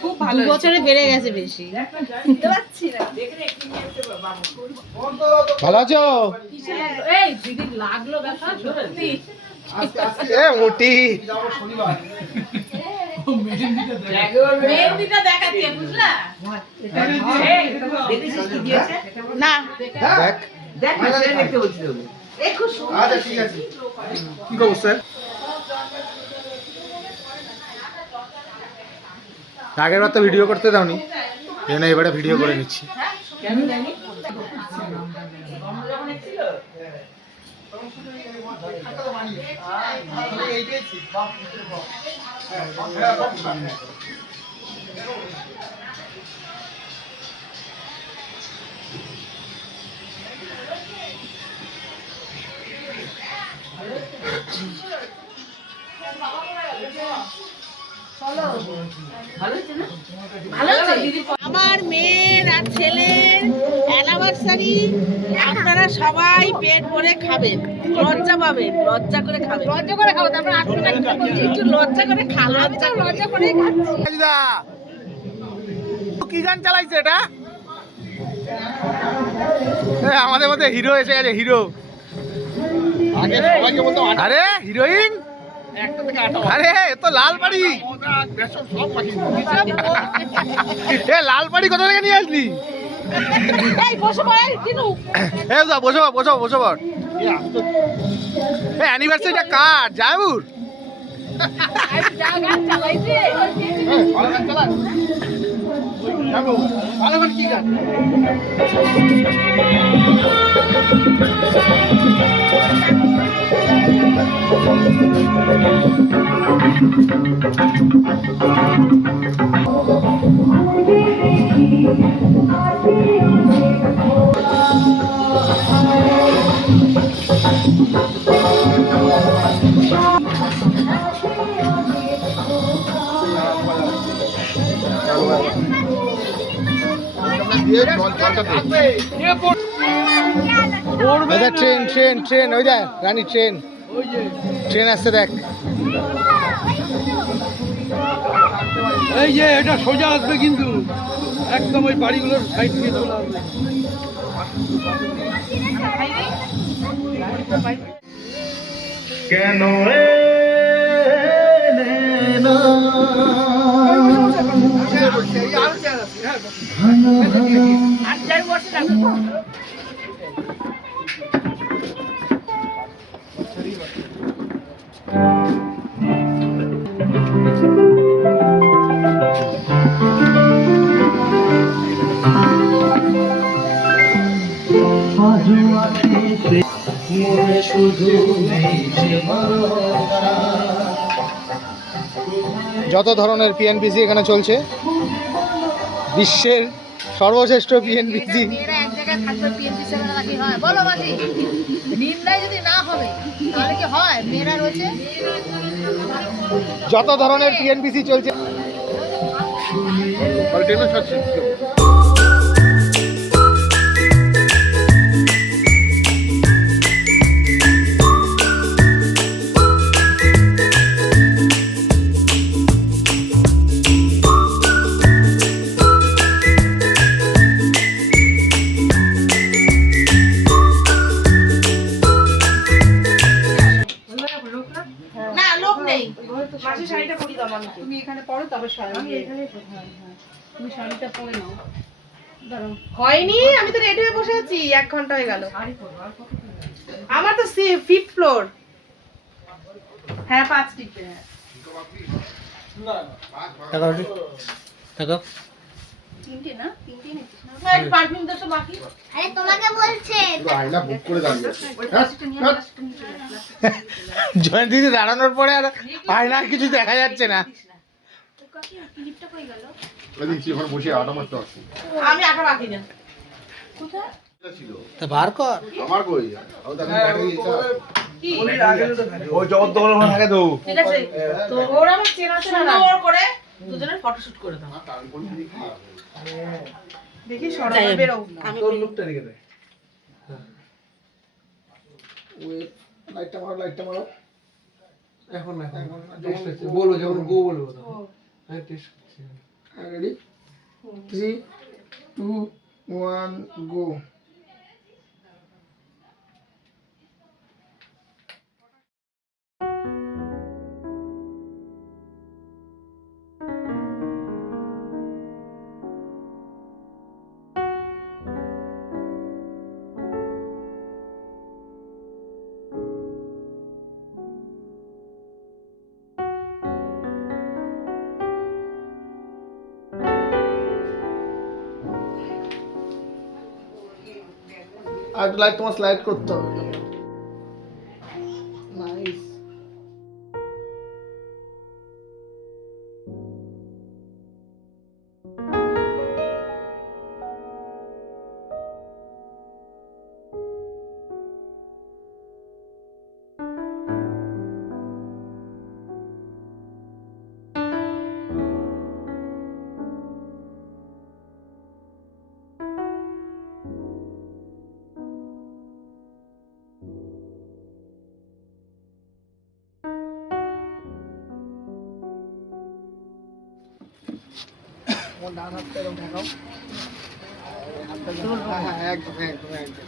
খুব ভালো বছরে বেড়ে গেছে বেশি। ভালো আছো? এই দিদি লাগলো ব্যথা সত্যি। এ মোটি মেহেন্দিটা দেখাচ্ছে বুঝলা? না দেখ দেখ না সে দেখতে বলছি তো। আচ্ছা ঠিক আছে। কি খবর স্যার? আগের বার তো ভিডিও করতে দাওনি, এই জন্য এবারে ভিডিও করে নিচ্ছি। কেন জানি? আমার মেয়ের আর ছেলের অ্যানিভার্সারি, আপনারা সবাই পেট ভরে খাবেন, লজ্জা পাবেন, লজ্জা করে খাবেন, লজ্জা করে খাবো। তারপর একটু লজ্জা করে লজ্জা করে খাচ্ছি। কি গান চালাইছে এটা? আমাদের মধ্যে হিরো এসে গেছে, হিরো। আরে হিরোইন, আরে এ তো লাল বাড়ি। এ লাল বাড়ি কোথা থেকে নিয়ে আসলি? বসো অ্যানিভার্সারিটা কার? জায়বুর কি গান? ট্রেন ট্রেন ট্রেন, ওই দেখ রানী ট্রেন, ট্রেন আসছে দেখ। এই যে এটা সোজা আসবে কিন্তু একদম ওই বাড়িগুলোর সাইড দিয়ে চলে আসবে। কেন যত ধরনের পিএনপিসি এখানে চলছে, বিশ্বের সর্বশ্রেষ্ঠ পিএনপিসি। যত ধরনের পিএনপিসি চলছে। তুমি এখানে পড়ো, তারপর তুমি শাড়িটা পরে নাও। হয়নি, আমি তো রেডি হয়ে বসে আছি, 1 ঘন্টা হয়ে গেল। আমার তো 5th ফ্লোর। হ্যাঁ 5 টিপে। তিনটে না, তিনটে নিচ্ছিস না? ভাই পারফিউম তো বাকি। আরে তোমাকে বলছে আয়না বুক করে দাঁড়িয়ে আছে। জয়ন্তী দিদি দাঁড়ানোর পরে আর আয়না কিছু দেখা যাচ্ছে না। ক্লিপটা কই গেল? বসে আটা মারতে আসছি। আমি আটা বাকি না। কোথায়? তা বার কর। আমার কই? ও দেখো ব্যাটারি এটা। কি? ওই জগদ্দল থাকে তো। ঠিক আছে। তো ওর আমার চেনা চেনা না। ওর করে দুজনের ফটোশুট করে দাও। দেখি সরাই বেরো। আমি তোর লুকটা রেখে দে। ওই লাইটটা মারো। এখন না, বলবো যখন গো বলবো তো। হ্যাঁ টেস্ট রেডি 3 2 1 গো। আর লাইট তোমার স্লাইড করতে হবে। নাইস। ডান হাতটা এরকম ঠেকাও। হ্যাঁ একদম একদম একদম।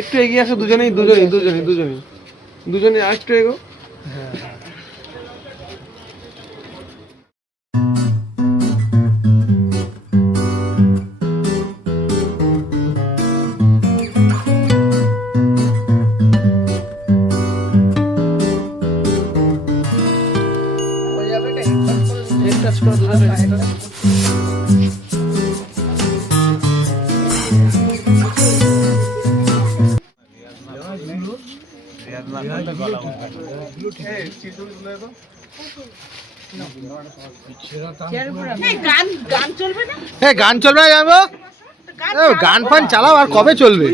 একটু এগিয়ে আসো দুজনেই দুজনেই দুজনেই দুজনেই দুজনেই আর একটু এগো। হয়ে যাবে এটা হেড টাচ করে টাচ করো দুজনে। গান গান চলবে না? গান চলবে না যাবো? গান ফান চালাও আর কবে চলবে?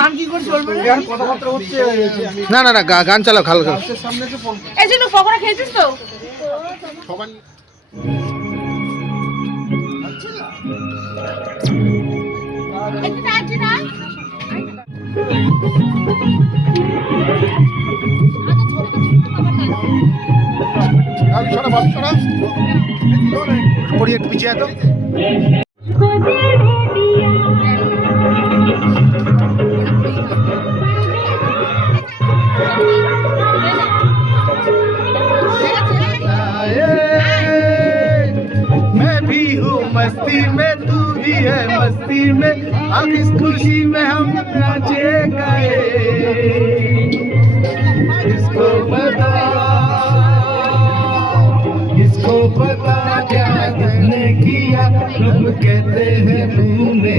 গান কি করে চলবে রে? গান কথাবার্তা হচ্ছে। না না না গান চালাও হালকা। সামনে এসে ফোন এই জন্য পকোড়া খেয়েছিস তো? সবাই একটু টাইট না। পড়ি একটু পিছিয়ে তো। मैं भी हूँ मस्ती में, तू भी है मस्ती में, अब इस खुशी में हम नाचे गए। इसको पता क्या तुमने किया, रब कहते हैं तूने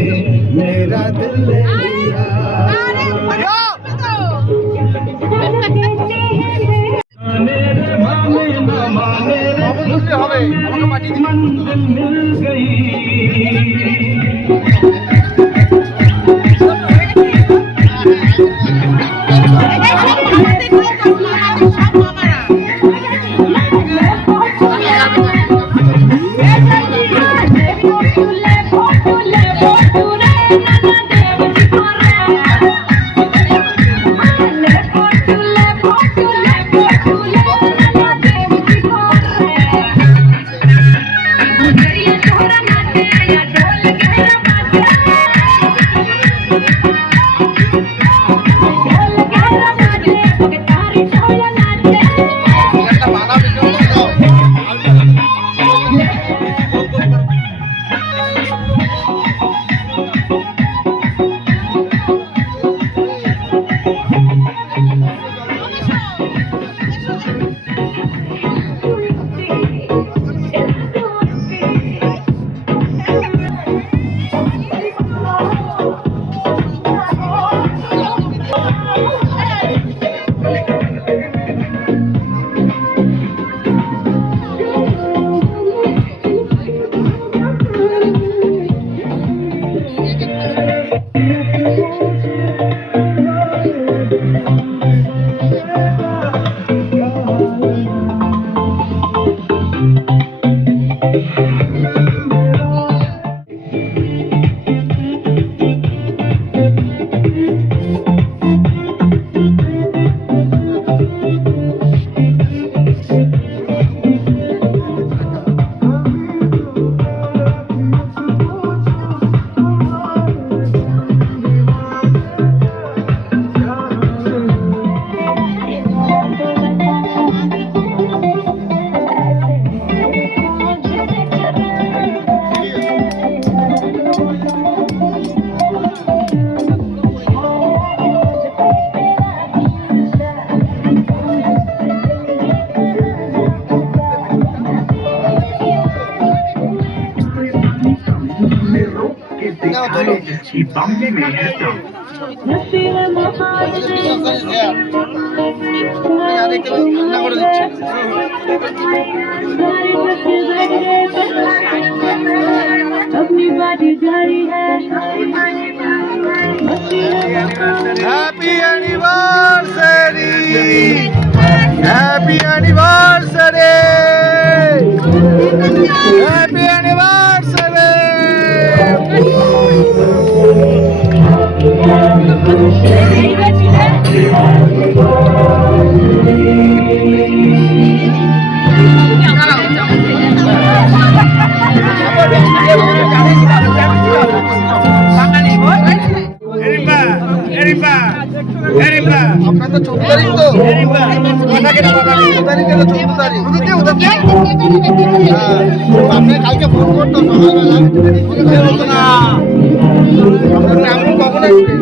मेरा दिल ले लिया। হবে আমাকে পাঠিয়ে দিন। Thank you. Happy anniversary, happy anniversary, happy anniversary. আপনার তো 14 তারিখ তো, আপনি কালকে ফোন করতো সকালবেলা, আমি কখন আসবে?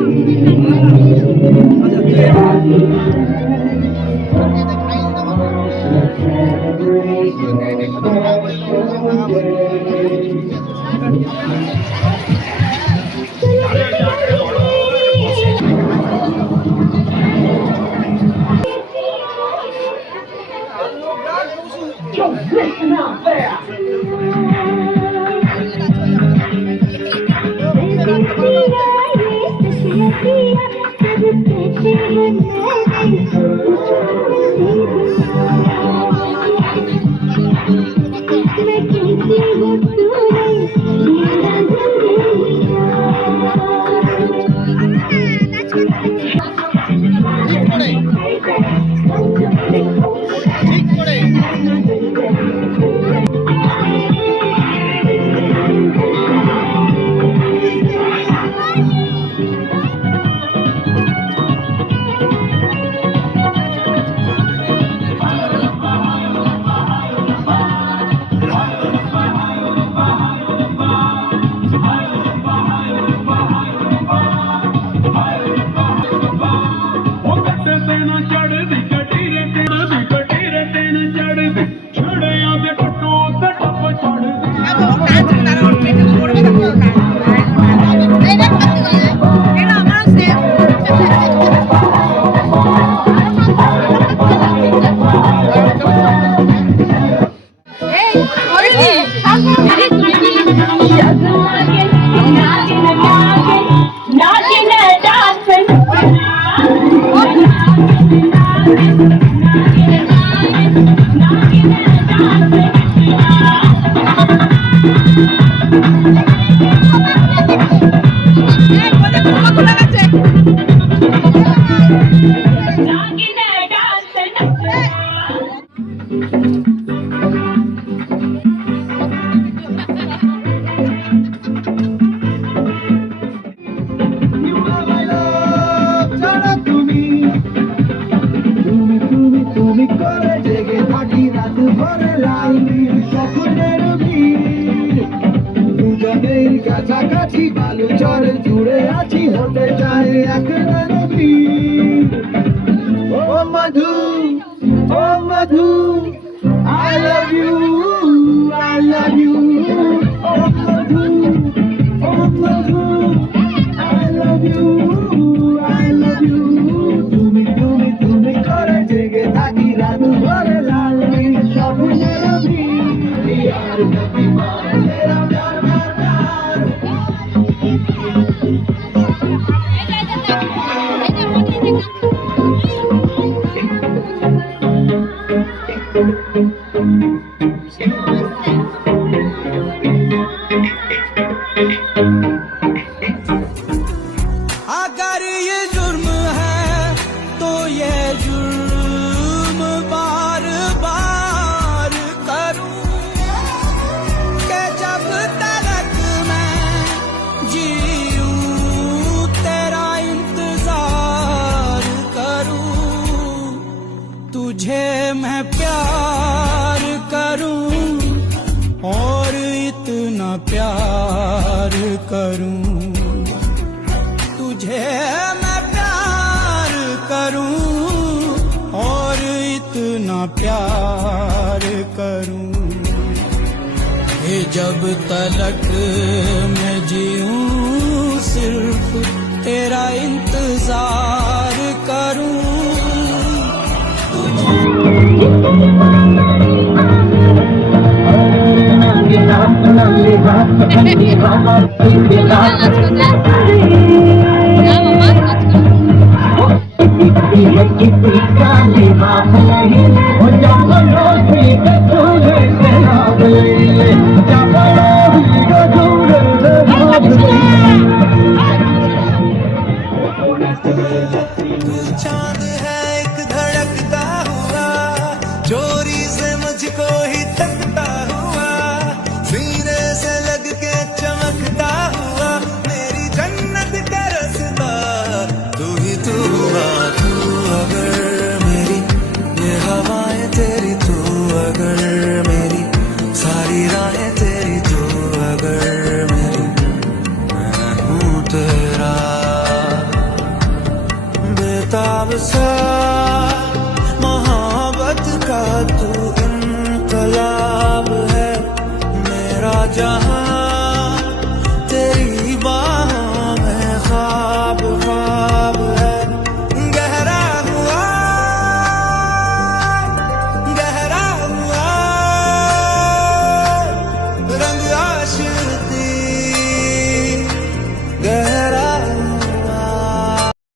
কাছাকাছি বালুচর জুড়ে আছি, হতে চাই এক নদী। ও মধু, ও মধু, I love you, I love you. O Madhu, O Madhu, I love you, I love you. তুমি তুমি তুমি করে জেগে থাকি রাত ভরে লাল নীল স্বপ্নের নদী। यार कभी मान मेरा प्यार प्यार प्यार। अगर ये जुर्म है तो ये जुर्म बार बार करूं कि जब तक मैं जीऊं तेरा इंतजार करूं, तुझे मैं प्यार करूं और इतना प्यार करूं, तुझे मैं प्यार करूं और इतना प्यार करूं। ये जब तलक मैं जीऊं सिर्फ तेरा इंतजार करूं चांद है एक धड़कता हुआ चोरी से मुझको ही तकता हुआ सीने से लग के चमकता हुआ मेरी जन्नत का रास्ता तू ही तू हुआ तू अगर मेरी ये हवाएं तेरी तू अगर मेरी सारी राहें तेरी तू अगर मेरी मैं हूँ तेरा बेताब सा मोहब्बत का तू इनकलाब है मेरा जहां तेरी बाहों में ख्वाब ख्वाब है गहरा हुआ रंग आशिक